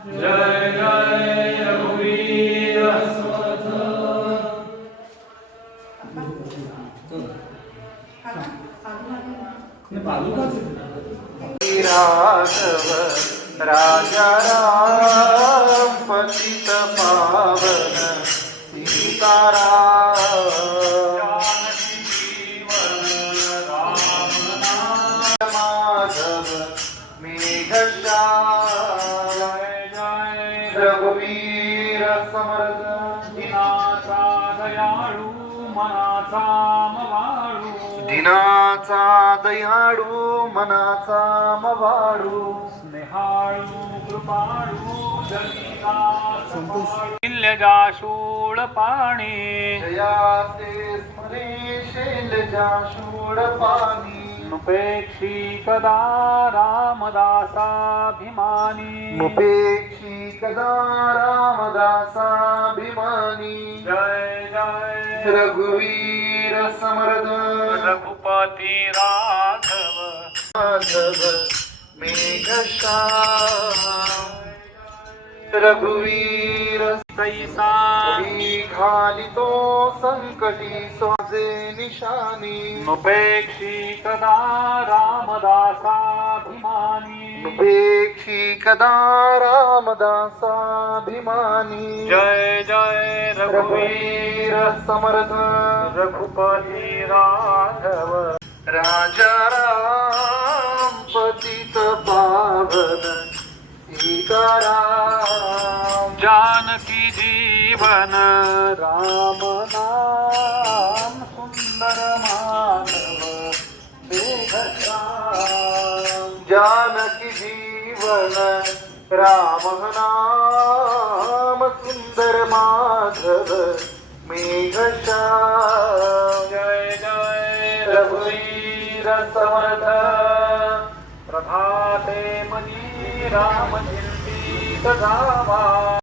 जय जय रघुवीर समर्थ। राघव राजा राम पतित पावन सीताराम माधव मेघश्याम रघुवीर समर्थ दिनाचा दयाळू मनाचा मवाळू दिनाचा दयाळू मनाचा मवाळू स्नेहाळू कृपाळू जनिता शूळ पाणी जयाचे स्मरे शैलजा शूळ पाणी नुपेक्षी कदा रामदासाभिमानी मुपेक्षी कदा रामदासाभिमानी जय जय रघुवीर समर्थ रघुपती राघव माधव मेघश्याम रघुवीर तैसा घालितो संकटी स्वाजे निशानी नुपेक्षी कदा रामदासाभिमानी उपेक्षी कदा रामदासाभिमानी जय जय रघुवीर समर्थ रघुपती राघव राजा राम पतित पावन सीताराम जानकी जीवन राम नाम सुंदर माधव मेघश्याम जानकी जीवन राम नाम सुंदर माधव मेघश्याम जय जय रघुवीर समर्थ प्रभाते मनी राम चिंतित धावा